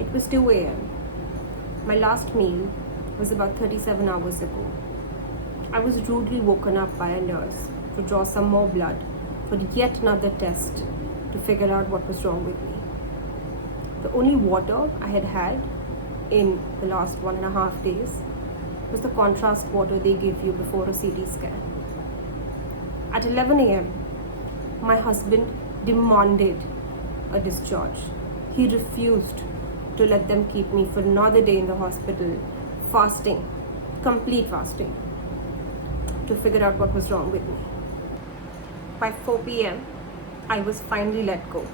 It was 2 a.m. My last meal was about 37 hours ago. I was rudely woken up by a nurse to draw some more blood for yet another test to figure out what was wrong with me. The only water I had had in the last 1.5 days was the contrast water they give you before a CT scan. At 11 a.m., my husband demanded a discharge. He refused to let them keep me for another day in the hospital, fasting, complete fasting, to figure out what was wrong with me. By 4 p.m., I was finally let go,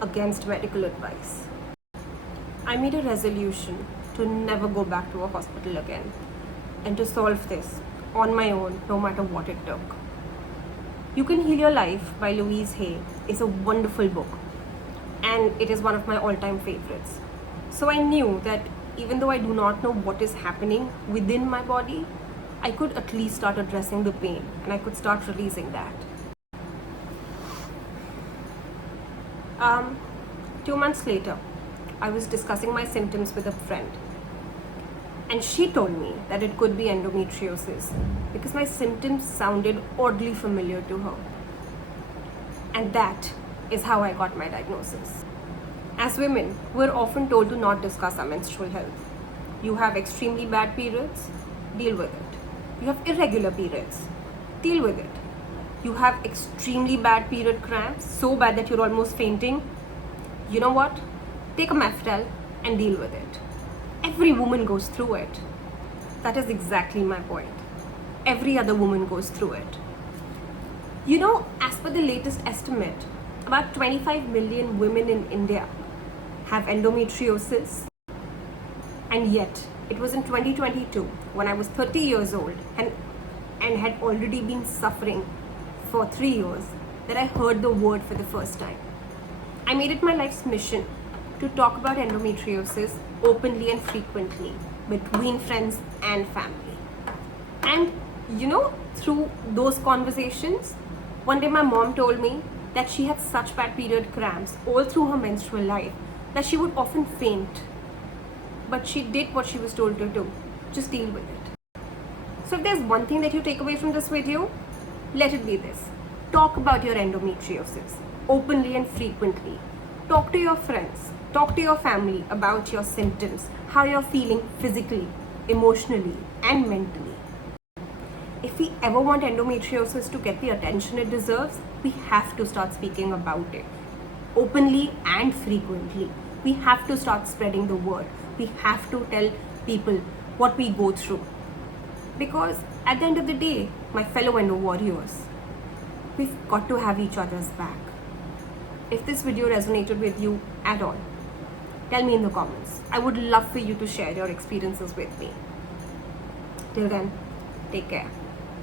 against medical advice. I made a resolution to never go back to a hospital again and to solve this on my own, no matter what it took. You Can Heal Your Life by Louise Hay is a wonderful book, and it is one of my all-time favorites. So I knew that even though I do not know what is happening within my body, I could at least start addressing the pain and I could start releasing that. 2 months later, I was discussing my symptoms with a friend, and she told me that it could be endometriosis because my symptoms sounded oddly familiar to her. And that is how I got my diagnosis. As women, we're often told to not discuss our menstrual health. You have extremely bad periods, deal with it. You have irregular periods, deal with it. You have extremely bad period cramps, so bad that you're almost fainting. You know what? Take a Meftal and deal with it. Every woman goes through it. That is exactly my point. Every other woman goes through it. You know, as per the latest estimate, about 25 million women in India have endometriosis, and yet it was in 2022 when I was 30 years old and had already been suffering for 3 years that I heard the word for the first time. I made it my life's mission to talk about endometriosis openly and frequently between friends and family. And you know, through those conversations, one day my mom told me that she had such bad period cramps all through her menstrual life that she would often faint. But she did what she was told to do. Just deal with it. So if there's one thing that you take away from this video, let it be this. Talk about your endometriosis openly and frequently. Talk to your friends. Talk to your family about your symptoms, how you're feeling physically, emotionally, and mentally. If we ever want endometriosis to get the attention it deserves, we have to start speaking about it openly and frequently. We have to start spreading the word. We have to tell people what we go through. Because at the end of the day, my fellow Endo Warriors, we've got to have each other's back. If this video resonated with you at all, tell me in the comments. I would love for you to share your experiences with me. Till then, take care.